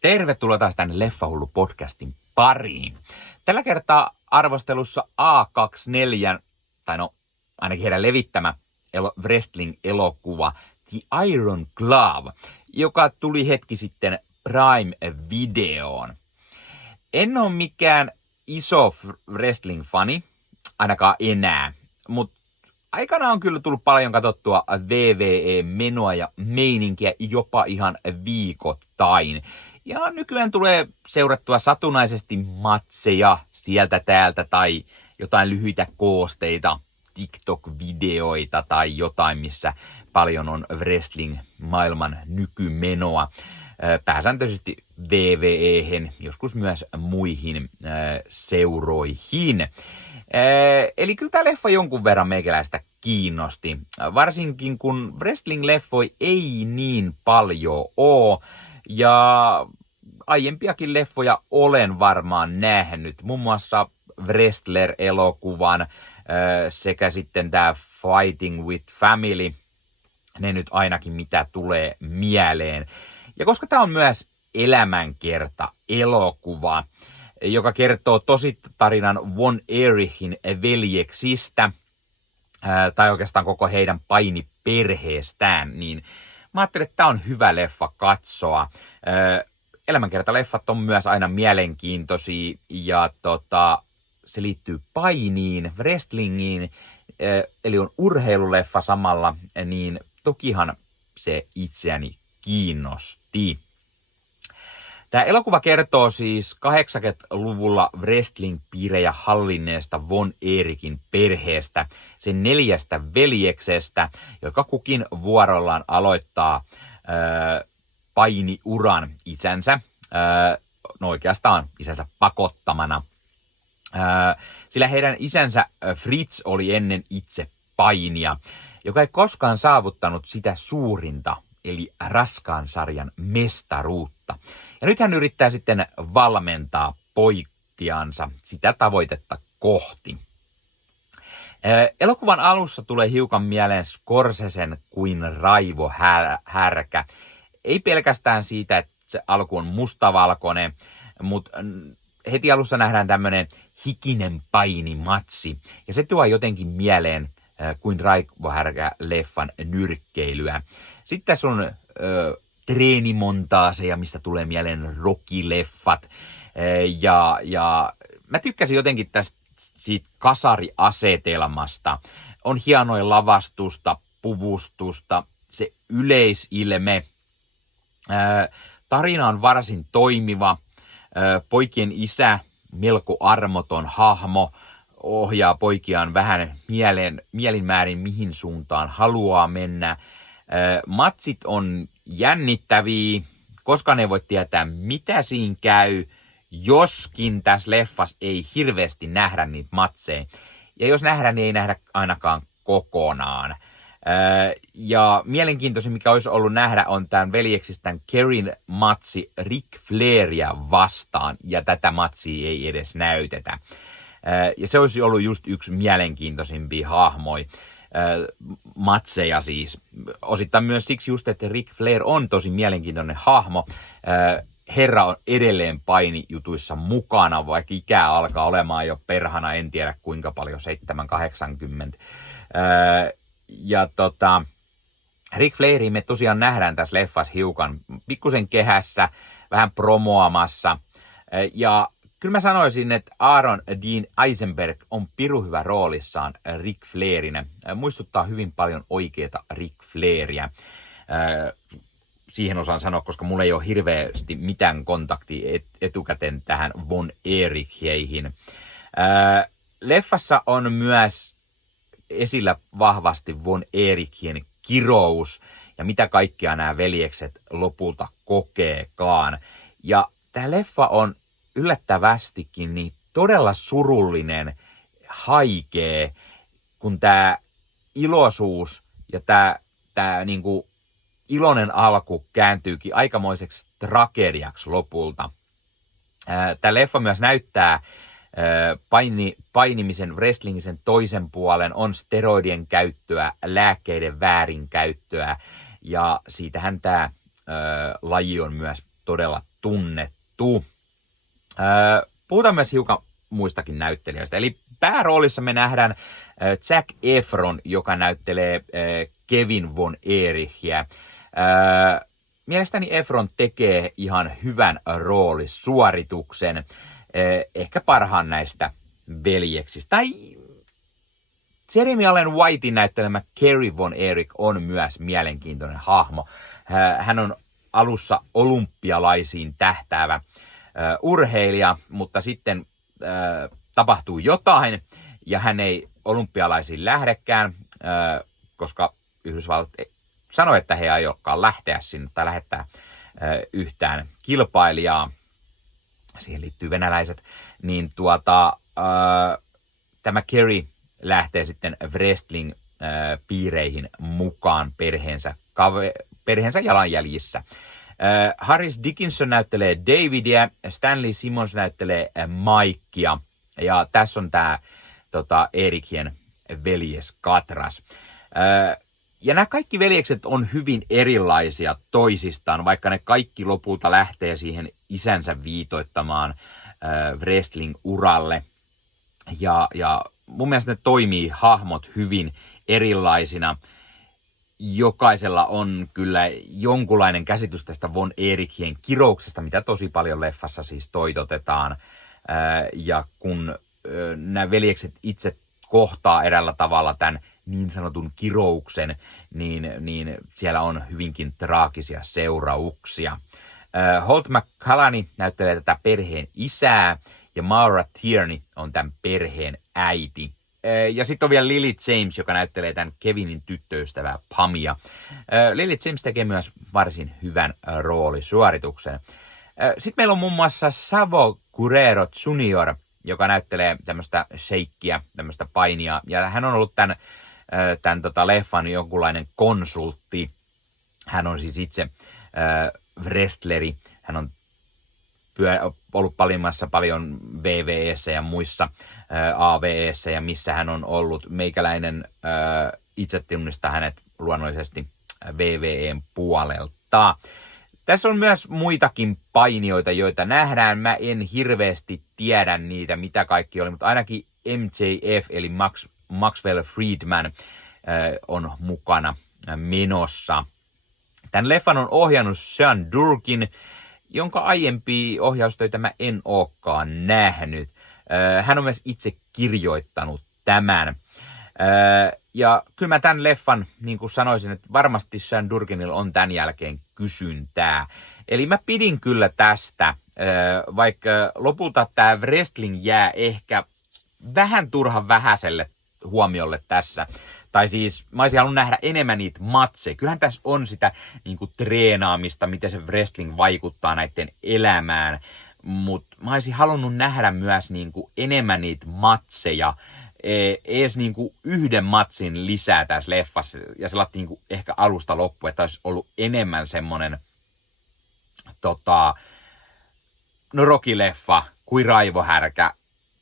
Tervetuloa taas tänne Leffahullu-podcastin pariin. Tällä kertaa arvostelussa A24, tai no ainakin heidän levittämä wrestling-elokuva The Iron Glove, joka tuli hetki sitten Prime-videoon. En ole mikään iso wrestling-fani, ainakaan enää, mutta aikana on kyllä tullut paljon katsottua WWE-menoa ja meininkiä jopa ihan viikoittain. Ja nykyään tulee seurattua satunnaisesti matseja sieltä täältä tai jotain lyhyitä koosteita, TikTok-videoita tai jotain, missä paljon on wrestling-maailman nykymenoa. Pääsääntöisesti WWE:hen, joskus myös muihin seuroihin. Eli kyllä tämä leffa jonkun verran meikäläistä kiinnosti. Varsinkin kun wrestling-leffoi ei niin paljon ole. Ja aiempiakin leffoja olen varmaan nähnyt. Muun muassa Wrestler-elokuvan sekä sitten tämä Fighting with Family. Ne nyt ainakin mitä tulee mieleen. Ja koska tämä on myös elämänkerta-elokuva, joka kertoo tositarinan Von Erichin veljeksistä, tai oikeastaan koko heidän painiperheestään, niin mä ajattelin, että tämä on hyvä leffa katsoa. Elämänkertaleffat on myös aina mielenkiintoisia, ja se liittyy painiin, wrestlingiin, eli on urheiluleffa samalla, niin tokihan se itseäni kiinnosti. Tämä elokuva kertoo siis 80-luvulla wrestling-piirejä hallinneesta Von Erichin perheestä, sen 4 veljeksestä, jotka kukin vuorollaan aloittaa painiuran isänsä, no oikeastaan isänsä pakottamana. Sillä heidän isänsä Fritz oli ennen itse painia, joka ei koskaan saavuttanut sitä suurinta, eli raskaan sarjan mestaruutta. Ja nyt hän yrittää sitten valmentaa poikiansa sitä tavoitetta kohti. Elokuvan alussa tulee hiukan mieleen Scorsesen kuin raivohärkä. Ei pelkästään siitä, että se alku on mustavalkoinen, mutta heti alussa nähdään tämmöinen hikinen painimatsi. Ja se tuo jotenkin mieleen kuin raivohärkä-leffan nyrkkeilyä. Sitten tässä on treenimontaaseja, mistä tulee mieleen Rocky-leffat. Ja mä tykkäsin jotenkin siitä kasariasetelmasta. On hienoja lavastusta, puvustusta, se yleisilme. Tarina on varsin toimiva. Poikien isä, melko armoton hahmo, ohjaa poikiaan vähän mielinmäärin mihin suuntaan haluaa mennä. Matsit on jännittäviä, koska ne voi tietää mitä siinä käy, joskin tässä leffassa ei hirveästi nähdä niitä matseja. Ja jos nähdään, niin ei nähdä ainakaan kokonaan. Ja mielenkiintoisin, mikä olisi ollut nähdä, on tämän veljeksistään Kerryn matsi Ric Flairia vastaan, ja tätä matsia ei edes näytetä. Ja se olisi ollut just yksi mielenkiintoisimpia hahmoja, matseja siis. Osittain myös siksi just, että Ric Flair on tosi mielenkiintoinen hahmo. Herra on edelleen painijutuissa mukana, vaikka ikää alkaa olemaan jo perhana, en tiedä kuinka paljon, 7-80. Ja Ric Flairia me tosiaan nähdään tässä leffassa hiukan pikkusen kehässä, vähän promoamassa. Ja kyllä mä sanoisin, että Aaron Dean Eisenberg on pirun hyvä roolissaan Ric Flairinä. Muistuttaa hyvin paljon oikeata Ric Flairia. Siihen osaan sanoa, koska mulla ei ole hirveästi mitään kontaktia etukäteen tähän Von Ericheihin. Leffassa on myös esillä vahvasti Von Erichien kirous ja mitä kaikkea nämä veljekset lopulta kokeekaan. Ja tämä leffa on yllättävästikin niin todella surullinen, haikea, kun tämä iloisuus ja tämä niinku iloinen alku kääntyykin aikamoiseksi tragediaksi lopulta. Tämä leffa myös näyttää painimisen, wrestlingisen toisen puolen, on steroidien käyttöä, lääkkeiden väärinkäyttöä, ja siitähän tämä laji on myös todella tunnettu. Puhutaan myös hiukan muistakin näyttelijöistä. Eli pääroolissa me nähdään Zac Efron, joka näyttelee Kevin Von Erichia. Mielestäni Efron tekee ihan hyvän roolisuorituksen, ehkä parhaan näistä veljeksistä. Tai Jeremy Allen Whitein näyttelemä Kerry Von Erich on myös mielenkiintoinen hahmo. Hän on alussa olympialaisiin tähtäävä urheilija, mutta sitten tapahtuu jotain ja hän ei olympialaisiin lähdekään, koska Yhdysvallat sanoi, että he ei aiokaan lähteä sinne tai lähettää yhtään kilpailijaa. Siihen liittyy venäläiset. Niin tämä Kerry lähtee sitten wrestling-piireihin mukaan perheensä jalanjäljissä. Harris Dickinson näyttelee Davidia, Stanley Simmons näyttelee Mikea, ja tässä on tämä Erichien veljes Katras. Ja nämä kaikki veljekset on hyvin erilaisia toisistaan, vaikka ne kaikki lopulta lähtee siihen isänsä viitoittamaan wrestling-uralle. Ja mun mielestä ne toimii hahmot hyvin erilaisina. Jokaisella on kyllä jonkunlainen käsitys tästä Von Erichien kirouksesta, mitä tosi paljon leffassa siis toitotetaan. Ja kun nämä veljekset itse kohtaa eräällä tavalla tämän niin sanotun kirouksen, niin siellä on hyvinkin traagisia seurauksia. Holt McCallany näyttelee tätä perheen isää ja Maura Tierney on tämän perheen äiti. Ja sitten on vielä Lily James, joka näyttelee tämän Kevinin tyttöystävää Pamia. Lily James tekee myös varsin hyvän roolisuorituksen. Sitten meillä on muun muassa Savo Guerrero Jr., joka näyttelee tämmöistä sheikkiä, tämmöistä painia. Ja hän on ollut tämän leffan jonkunlainen konsultti. Hän on siis itse wrestleri. Hän on ollut paljon VVE:ssä ja muissa AVE:ssä ja missä hän on ollut. Meikäläinen itse tunnistaa hänet luonnollisesti VVE:n puolelta. Tässä on myös muitakin painijoita, joita nähdään. Mä en hirveästi tiedä niitä, mitä kaikki oli, mutta ainakin MJF eli Maxwell Friedman on mukana menossa. Tämän leffan on ohjannut Sean Durkin, jonka aiempia ohjaustöitä mä en olekaan nähnyt. Hän on myös itse kirjoittanut tämän. Ja kyllä mä tämän leffan, niin kuin sanoisin, että varmasti Sean Durkinilla on tämän jälkeen kysyntää. Eli mä pidin kyllä tästä, vaikka lopulta tämä wrestling jää ehkä vähän turhan vähäiselle huomiolle tässä. Tai siis mä olisin halunnut nähdä enemmän niitä matseja. Kyllähän tässä on sitä niin kuin treenaamista, miten se wrestling vaikuttaa näiden elämään. Mutta mä olisin halunnut nähdä myös niin kuin enemmän niitä matseja. Ees niin kuin yhden matsin lisää tässä leffassa. Ja se laittoi niin kuin ehkä alusta loppuun, että olisi ollut enemmän semmonen Rocky-leffa kuin Raivohärkä.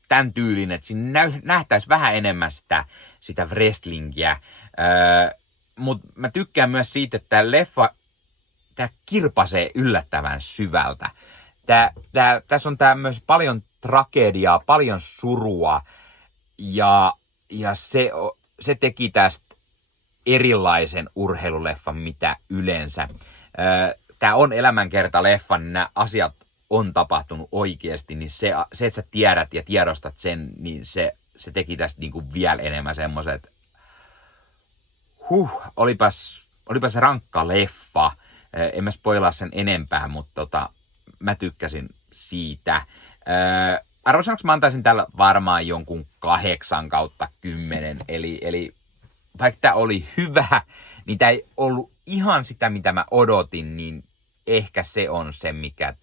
Tämän tyylin, että siinä nähtäisi vähän enemmän sitä wrestlingiä. Mutta mä tykkään myös siitä, että tämä leffa kirpasee yllättävän syvältä. Tässä on myös paljon tragediaa, paljon surua. Ja se teki tästä erilaisen urheiluleffan, mitä yleensä. Tämä on elämänkertaleffa, niin nämä asiat on tapahtunut oikeasti, niin se että sä tiedät ja tiedostat sen, niin se teki tästä niin kuin vielä enemmän semmoisen, että olipas rankka leffa. En mä spoilaa sen enempää, mutta mä tykkäsin siitä. Arvosananko mä antaisin tällä varmaan jonkun 8/10, eli vaikka tää oli hyvä, niin tää ei ollut ihan sitä, mitä mä odotin, niin ehkä se on se, mikä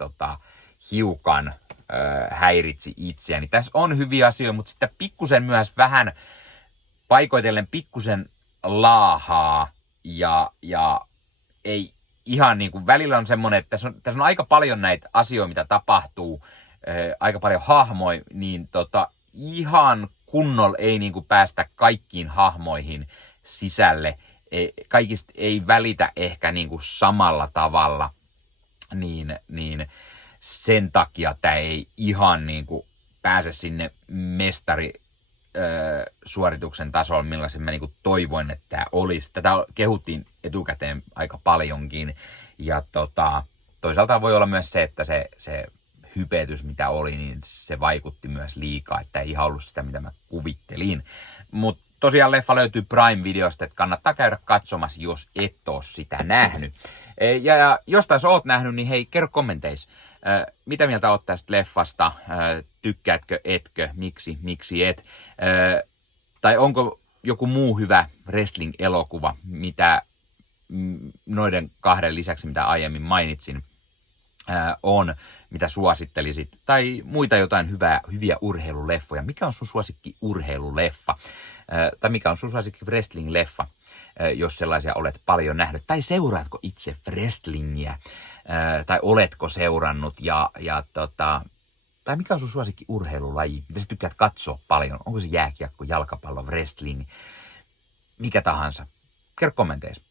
hiukan häiritsi itseäni. Tässä on hyviä asioita, mutta sitten pikkusen myös vähän paikoitellen pikkusen laahaa ja ei ihan niin kuin välillä on semmoinen, että tässä on aika paljon näitä asioita, mitä tapahtuu, aika paljon hahmoja, niin ihan kunnolla ei niin kuin päästä kaikkiin hahmoihin sisälle. Kaikista ei välitä ehkä niin kuin samalla tavalla. niin sen takia tämä ei ihan niin kuin pääse sinne suorituksen tasolle, millaisen mä niin kuin toivoin, että tämä olisi. Tätä kehuttiin etukäteen aika paljonkin. Ja toisaalta voi olla myös se, että se hypetys, mitä oli, niin se vaikutti myös liikaa, että ei ihan ollut sitä, mitä mä kuvittelin. Mutta tosiaan leffa löytyy Prime-videosta, että kannattaa käydä katsomassa, jos et ole sitä nähnyt. Ja jos taas oot nähnyt, niin hei, kerro kommenteissa. Mitä mieltä oot tästä leffasta? Tykkäätkö, etkö? Miksi et? Tai onko joku muu hyvä wrestling-elokuva, mitä noiden kahden lisäksi, mitä aiemmin mainitsin, on, mitä suosittelisit? Tai muita jotain hyviä urheiluleffoja. Mikä on sun suosikki urheiluleffa? Tai mikä on sun suosikki wrestling-leffa, jos sellaisia olet paljon nähnyt? Tai seuraatko itse wrestlingiä? Tai oletko seurannut? Tai mikä on sun suosikki urheilulaji? Mitä sä tykkäät katsoa paljon? Onko se jääkiekko, jalkapallo, wrestling? Mikä tahansa. Kerro kommenteissa.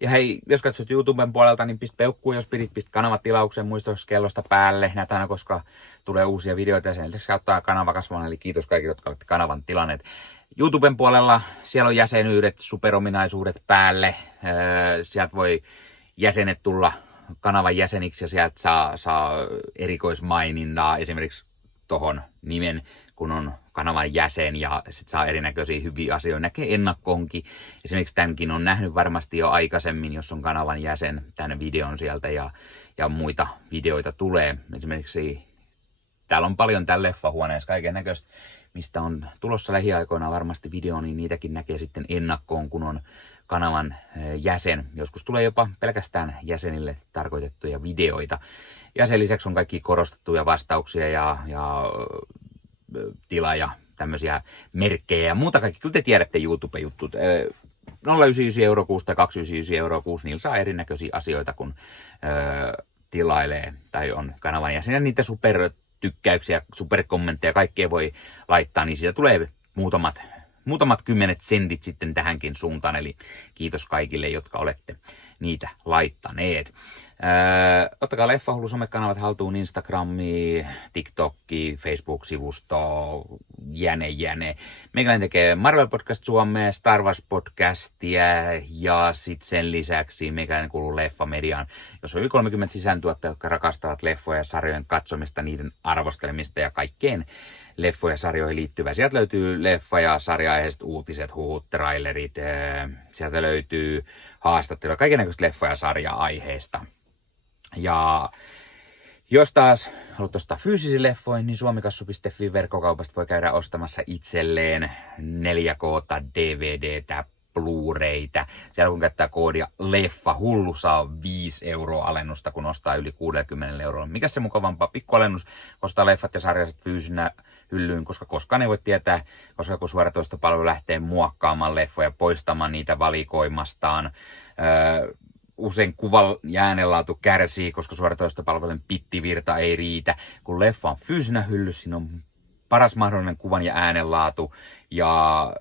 Ja hei, jos katsot YouTuben puolelta, niin pistä peukkuun, jos pistä kanavatilauksen muistoskellosta päälle. Näitä aina, koska tulee uusia videoita ja sen lisäksi ottaa kanava kasvamaan. Eli kiitos kaikille, jotka olette kanavan tilanneet. YouTuben puolella siellä on jäsenyydet, superominaisuudet päälle. Sieltä voi jäsenet tulla kanavan jäseniksi ja sieltä saa erikoismainintaa esimerkiksi tohon nimen, kun on kanavan jäsen, ja sit saa erinäköisiä hyviä asioita. Näkee ennakkoonkin. Esimerkiksi tämänkin on nähnyt varmasti jo aikaisemmin, jos on kanavan jäsen, tämän videon sieltä, ja muita videoita tulee. Esimerkiksi täällä on paljon täällä leffahuoneessa kaiken näköistä, mistä on tulossa lähiaikoina varmasti video, niin niitäkin näkee sitten ennakkoon, kun on kanavan jäsen. Joskus tulee jopa pelkästään jäsenille tarkoitettuja videoita. Ja sen lisäksi on kaikki korostettuja vastauksia ja tila ja tämmöisiä merkkejä ja muuta kaikki. Kyllä te tiedätte YouTube-juttut. 0,99 € kuusi tai 2,99 € kuusi, niillä saa erinäköisiä asioita, kun tilailee tai on kanavan jäsen. Ja niitä supertykkäyksiä, superkommentteja, kaikkea voi laittaa, niin siitä tulee muutamat kymmenet sentit sitten tähänkin suuntaan. Eli kiitos kaikille, jotka olette niitä laittaneet. Ottakaa Leffahullu somekanavat haltuun, Instagrami, TikTokki, Facebook-sivusto, jäne. Meikäläinen tekee Marvel Podcast Suomea, Star Wars Podcastia ja sitten sen lisäksi meikäläinen kuuluu Leffamediaan, jos on yli 30 sisääntuottajia, jotka rakastavat leffoja ja sarjojen katsomista, niiden arvostelemista ja kaikkeen leffoja ja sarjoihin liittyvää. Sieltä löytyy leffa- ja sarja-aiheiset uutiset, huhut, trailerit, sieltä löytyy haastatteluja, kaikennäköistä leffa- ja sarja-aiheista. Ja jos taas haluat ostaa fyysisiä leffoja, niin suomikassu.fi verkkokaupasta voi käydä ostamassa itselleen 4K DVDtä, Blu-raytä. Siellä kun käyttää koodia Leffahullu, saa 5 € alennusta, kun ostaa yli 60 €. Mikä se mukavampaa? Pikkualennus, ostaa leffat ja sarjaiset fyysinä hyllyyn, koska koskaan ei voi tietää, koska joku suoratoistopalvelu lähtee muokkaamaan leffoja, poistamaan niitä valikoimastaan. Usein kuvan ja äänenlaatu kärsii, koska suoratoistopalvelujen bittivirta ei riitä. Kun leffa on fyysinä hyllyssä, siinä on paras mahdollinen kuvan ja äänenlaatu, ja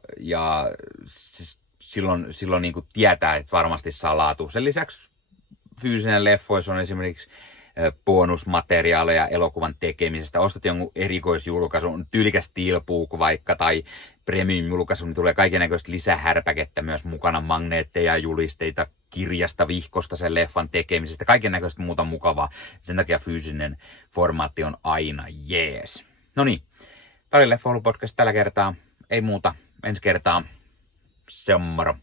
silloin niin kuin tietää, että varmasti saa laatu. Sen lisäksi fyysinen leffoissa on esimerkiksi bonusmateriaaleja elokuvan tekemisestä. Ostat jonkun erikoisjulkaisun, tyylikäs steelbook vaikka, tai premium-julkaisu, niin tulee kaikennäköistä lisähärpäkettä myös mukana, magneetteja, julisteita, kirjasta, vihkosta sen leffan tekemisestä, kaikennäköistä muuta mukavaa. Sen takia fyysinen formaatti on aina jees. No niin, tämä oli Leffahullu podcast tällä kertaa. Ei muuta, ensi kertaa. Se on moro.